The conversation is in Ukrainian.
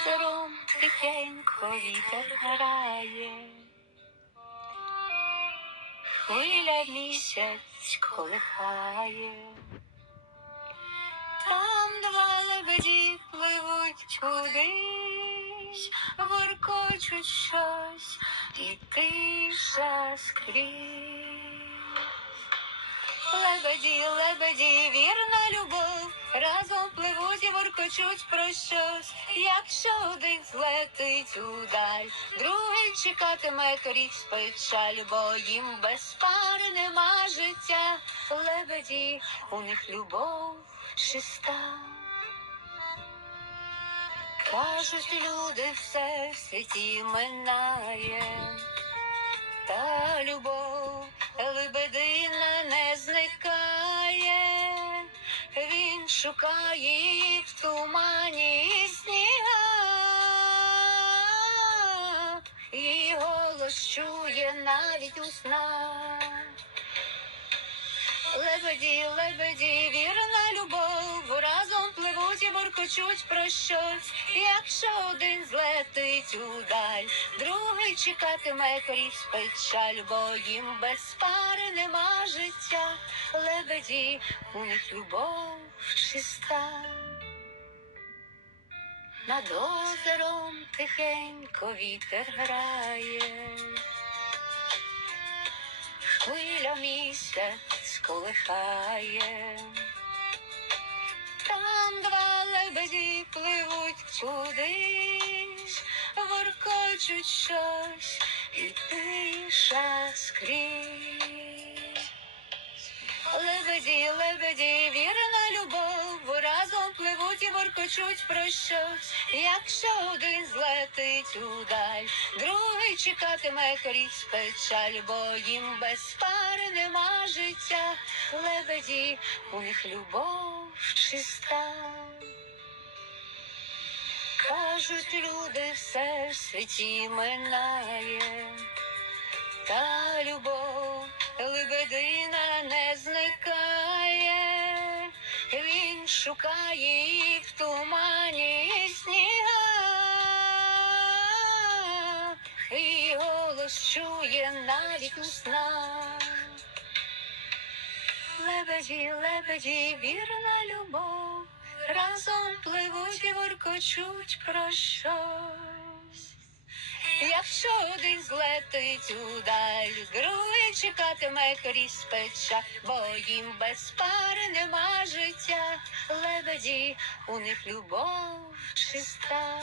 озером тихенько вітер грає. Хвиля місяць колихає. Там два лебеді пливуть кудись, воркочуть щось і тиша скрізь. Лебеді, лебеді, вірна любов, разом пливуть про щось. Якщо один злетить удаль, другий чекатиме торіч печаль, бо їм без пари нема життя. Лебеді, у них любов чиста. Кажуть люди, все в світі минає, та любов шукає в тумані і снігах, її голос чує навіть у снах. Лебеді, лебеді, разом пливуть про щось. Якщо один злетить удаль, другий чекатиме крізь печаль, бо їм без пари нема життя. Лебеді, у них любов чиста. Над озером тихенько вітер грає. Хвиля місяць колихає. Там два воркочуть щось і тиша скрізь. Лебеді, лебеді, вірна любов, разом пливуть і воркочуть про щось. Якщо один злетить удаль, другий чекатиме крізь печаль, бо їм без пари нема життя. Лебеді, у них любов чиста. Кажуть люди, все в світі минає, та любов лебедина не зникає, він шукає її в тумані і снігах, і голос чує навіть у снах. Лебеді, лебеді, вірна разом пливуть і воркочуть про щось. Якщо один злетить удаль, другий чекатиме крізь печа, бо їм без пари нема життя. Лебеді, у них любов чиста.